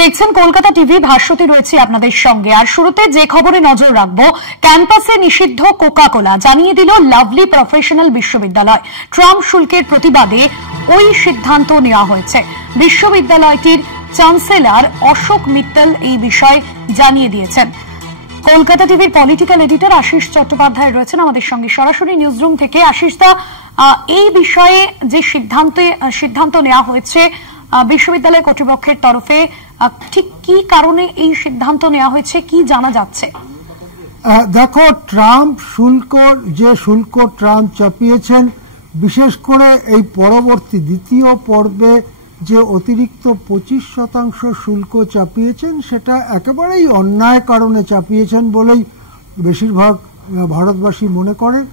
দেখছেন কলকাতা টিভি, ভাস্বতী রয়েছে আপনাদের সঙ্গে। আর শুরুতে যে খবরে নজর রাখবো, ক্যাম্পাসে নিষিদ্ধ কোকা কোলা জানিয়ে দিল লাভলি প্রফেশনাল বিশ্ববিদ্যালয়। ট্রাম্প শুল্কের প্রতিবাদে ওই সিদ্ধান্ত নেওয়া হয়েছে। বিশ্ববিদ্যালয়টির চ্যান্সেলর অশোক মিত্তল এই বিষয়ে জানিয়ে দিয়েছেন। কলকাতা টিভির পলিটিক্যাল এডিটর আশিস চট্টোপাধ্যায় রয়েছেন আমাদের সঙ্গে সরাসরি নিউজরুম থেকে। আশিস দা, এই বিষয়ে যে সিদ্ধান্ত নেওয়া হয়েছে বিশ্ববিদ্যালয় কর্তৃপক্ষের তরফে, ঠিক কি কারণে এই সিদ্ধান্ত নেওয়া হয়েছে, কি জানা যাচ্ছে? দেখো, শুল্ক ট্রাম্প চাপিয়েছেন, বিশেষ করে এই পরবর্তী দ্বিতীয় পর্বে যে অতিরিক্ত 25% শুল্ক চাপিয়েছেন, সেটা একেবারেই অন্যায় কারণে চাপিয়েছেন বলেই বেশিরভাগ ভারতবাসী মনে করেন।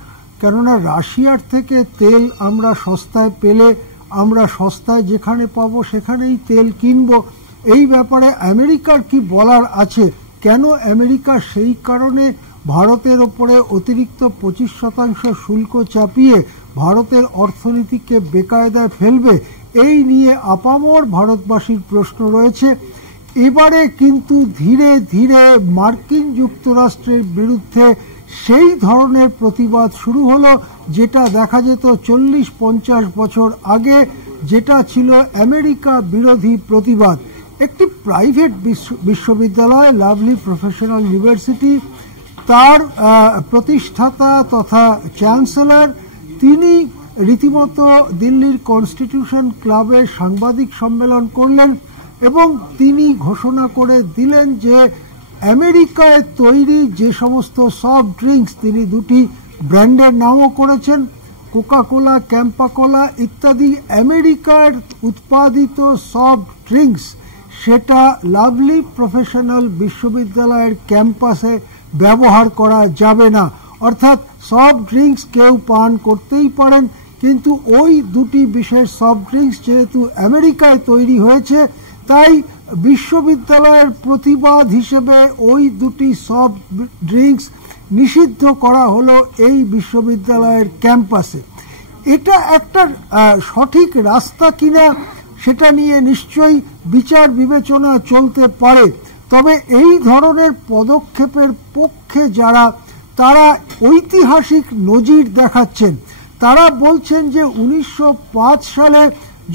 কেননা রাশিয়ার থেকে তেল আমরা সস্তায় পেলে আমরা সস্তায় যেখানে পাবো সেখানেই তেল কিনবো। এই ব্যাপারে আমেরিকার কি বলার আছে? কেন আমেরিকা সেই কারণে ভারতের ওপরে অতিরিক্ত 25% শুল্ক চাপিয়ে ভারতের অর্থনীতিকে বেকায়দায় ফেলবে? এই নিয়ে আপামর ভারতবাসীর প্রশ্ন রয়েছে। এবারে কিন্তু ধীরে ধীরে মার্কিন যুক্তরাষ্ট্রের বিরুদ্ধে সেই ধরনের প্রতিবাদ শুরু হলো যেটা দেখা যেত 40-50 বছর আগে, যেটা ছিল আমেরিকা বিরোধী প্রতিবাদ। একটি প্রাইভেট বিশ্ববিদ্যালয় লাভলি প্রফেশনাল ইউনিভার্সিটি, তার প্রতিষ্ঠাতা তথা চ্যান্সেলর তিনি রীতিমতো দিল্লির কনস্টিটিউশন ক্লাবে সাংবাদিক সম্মেলন করলেন এবং তিনি ঘোষণা করে দিলেন যে আমেরিকায় তৈরি যে সমস্ত সফট ড্রিঙ্কস, তিনি দুটি ব্র্যান্ডের নামও করেছেন, কোকা কোলা, ক্যাম্পা কোলা ইত্যাদি আমেরিকার উৎপাদিত সফট ড্রিঙ্কস, সেটা লাভলি প্রফেশনাল বিশ্ববিদ্যালয়ের ক্যাম্পাসে ব্যবহার করা যাবে না। অর্থাৎ সফট ড্রিঙ্কস কেউ পান করতেই পারেন, কিন্তু ওই দুটি বিশেষ সফট ড্রিঙ্কস যেহেতু আমেরিকায় তৈরি হয়েছে, তাই বিশ্ববিদ্যালয়ের প্রতিবাদ হিসেবে ওই দুটি সফট ড্রিঙ্কস নিষিদ্ধ করা হলো এই বিশ্ববিদ্যালয়ের ক্যাম্পাসে। এটা একটা সঠিক রাস্তা কিনা সেটা নিয়ে নিশ্চয়ই বিচার বিবেচনা চলতে পারে। তবে এই ধরনের পদক্ষেপের পক্ষে যারা, তারা ঐতিহাসিক নজির দেখাচ্ছেন। তারা বলছেন যে 1905 সালে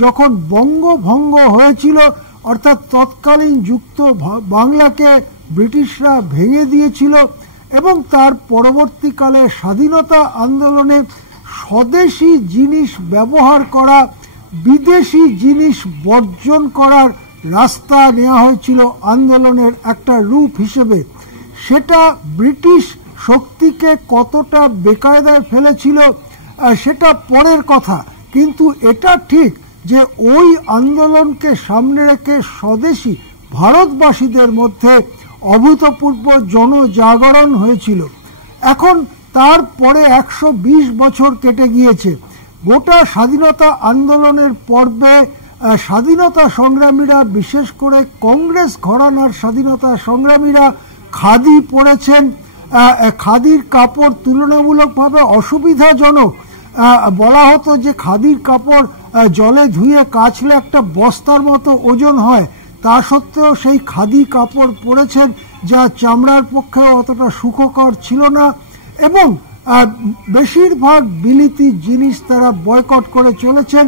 যখন বঙ্গভঙ্গ হয়েছিল, অর্থাৎ তৎকালীন যুক্ত বাংলাকে ব্রিটিশরা ভেঙে দিয়েছিল এবং তার পরবর্তীকালে স্বাধীনতা আন্দোলনে স্বদেশি জিনিস ব্যবহার করা, বিদেশি জিনিস বর্জন করার রাস্তা নেওয়া হয়েছিল আন্দোলনের একটা রূপ হিসেবে। সেটা ব্রিটিশ শক্তিকে কতটা বেকায়দায় ফেলেছিল সেটা পরের কথা, কিন্তু এটা ঠিক যে ওই আন্দোলনকে সামনে রেখে স্বদেশী ভারতবাসীদের মধ্যে অভূতপূর্ব জনজাগরণ হয়েছিল। এখন তারপরে 120 বছর কেটে গিয়েছে। গোটা স্বাধীনতা আন্দোলনের পর্বে স্বাধীনতা সংগ্রামীরা, বিশেষ করে কংগ্রেস ঘরানার স্বাধীনতা সংগ্রামীরা খাদি পরেছেন। খাদির কাপড় তুলনামূলকভাবে অসুবিধাজনক। বলা হতো যে খাদির কাপড় জলে ধুয়ে কাচলে একটা বস্তার মতো ওজন হয়। তা সত্ত্বেও সেই খাদি কাপড় পরেছেন, যা চামড়ার পক্ষে অতটা সুখকর ছিল না, এবং বেশিরভাগ বিলিতি জিনিস তারা বয়কট করে চলেছেন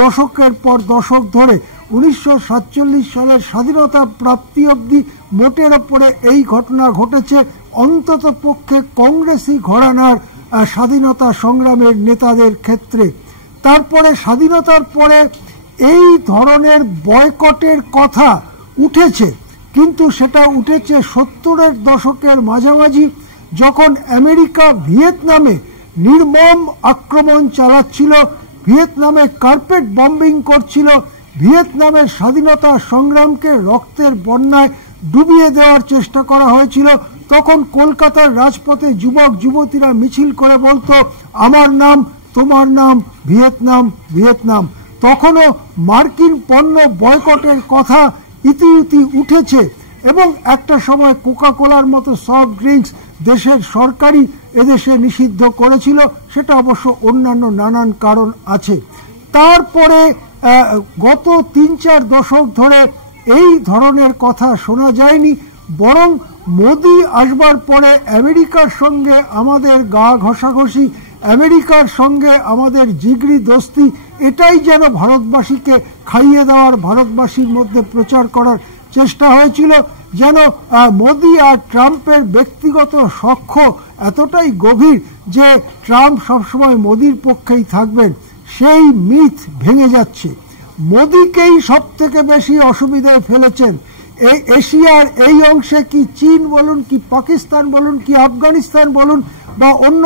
দশকের পর দশক ধরে। 1947 সালের স্বাধীনতা প্রাপ্তি অবধি মোটের ওপরে এই ঘটনা ঘটেছে, অন্তত পক্ষে কংগ্রেসি ঘরানার স্বাধীনতা সংগ্রামের নেতাদের ক্ষেত্রে। তারপরে স্বাধীনতার পরে এই ধরনের বয়কটের কথা উঠেছে, কিন্তু সেটা উঠেছে 70-এর দশকের মাঝামাঝি, যখন আমেরিকা ভিয়েতনামে নির্মম আক্রমণ চালাচ্ছিল, ভিয়েতনামে কার্পেট বম্বিং করছিল, ভিয়েতনামের স্বাধীনতা সংগ্রামকে রক্তের বন্যায় ডুবিয়ে দেওয়ার চেষ্টা করা হয়েছিল। তখন কলকাতার রাজপথে যুবক যুবতীরা মিছিল করে বলতো, আমার নাম তোমার নাম ভিয়েতনাম ভিয়েতনাম। তখনও মার্কিন পণ্য বয়কটের কথা ইতিউতি উঠেছে এবং একটা সময় কোকা কোলার মতো সফট ড্রিঙ্কস দেশের সরকারই এদেশে নিষিদ্ধ করেছিল। সেটা অবশ্য অন্যান্য নানান কারণ আছে। তারপরে গত 3-4 দশক ধরে এই ধরনের কথা শোনা যায়নি। বরং মোদি আসবার পরে আমেরিকার সঙ্গে আমাদের গা ঘষাঘষি, আমেরিকার সঙ্গে আমাদের জিগরি দোস্তি, এটাই যেন ভারতবাসীকে খাইয়ে দেওয়ার, ভারতবাসীর মধ্যে প্রচার করার চেষ্টা হয়েছিল। যেন মোদি আর ট্রাম্পের ব্যক্তিগত সখ্য এতটাই গভীর যে ট্রাম্প সবসময় মোদির পক্ষেই থাকবেন, সেই মিথ ভেঙে যাচ্ছে। মোদিকেই সব থেকে বেশি অসুবিধায় ফেলেছেন এই এশিয়ার এই অংশে, কি চীন বলুন, কি পাকিস্তান বলুন, কি আফগানিস্তান বলুন, বা অন্য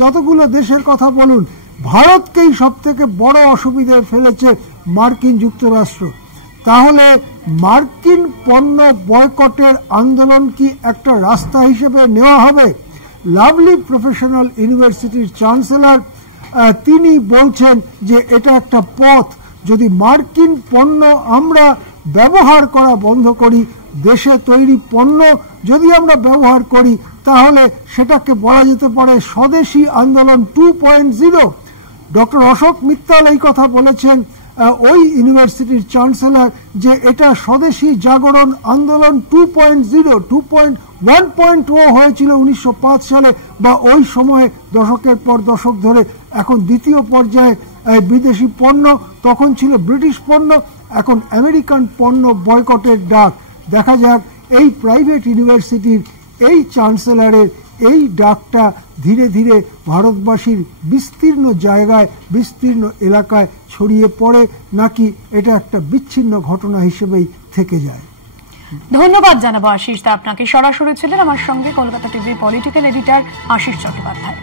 যতগুলো দেশের কথা বলুন, ভারতকেই সব থেকে বড় অসুবিধায় ফেলেছে মার্কিন যুক্তরাষ্ট্র। তাহলে মার্কিন পণ্য বয়কটের আন্দোলন কি একটা রাস্তা হিসেবে নেওয়া হবে? লাভলি প্রফেশনাল ইউনিভার্সিটির চ্যান্সেলর তিনি বলছেন যে এটা একটা পথ। যদি মার্কিন পণ্য আমরা ব্যবহার করা বন্ধ করি, দেশে তৈরি পণ্য যদি আমরা ব্যবহার করি, তাহলে সেটাকে বলা যেতে পারে স্বদেশী আন্দোলন 2.0। ডক্টর অশোক মিত্তাল এই কথা বলেছেন, ওই ইউনিভার্সিটির চ্যান্সেলর, যে এটা স্বদেশী জাগরণ আন্দোলন 2.0। 1.0 হয়েছিল 1905 সালে, বা ওই সময়ে দশকের পর দশক ধরে। এখন দ্বিতীয় পর্যায়ে বিদেশি পণ্য, তখন ছিল ব্রিটিশ পণ্য, এখন আমেরিকান পণ্য বয়কটের ডাক। দেখা যাক এই প্রাইভেট ইউনিভার্সিটির এই চ্যান্সেলরের এই ডাকটা ধীরে ধীরে ভারতবাসীর বিস্তীর্ণ জায়গায়, বিস্তীর্ণ এলাকায় ছড়িয়ে পড়ে, নাকি এটা একটা বিচ্ছিন্ন ঘটনা হিসেবেই থেকে যায়। ধন্যবাদ জানাবো আশিস দা আপনাকে। সরাসরি ছিলেন আমার সঙ্গে কলকাতা টিভির পলিটিক্যাল এডিটর আশিস চট্টোপাধ্যায়।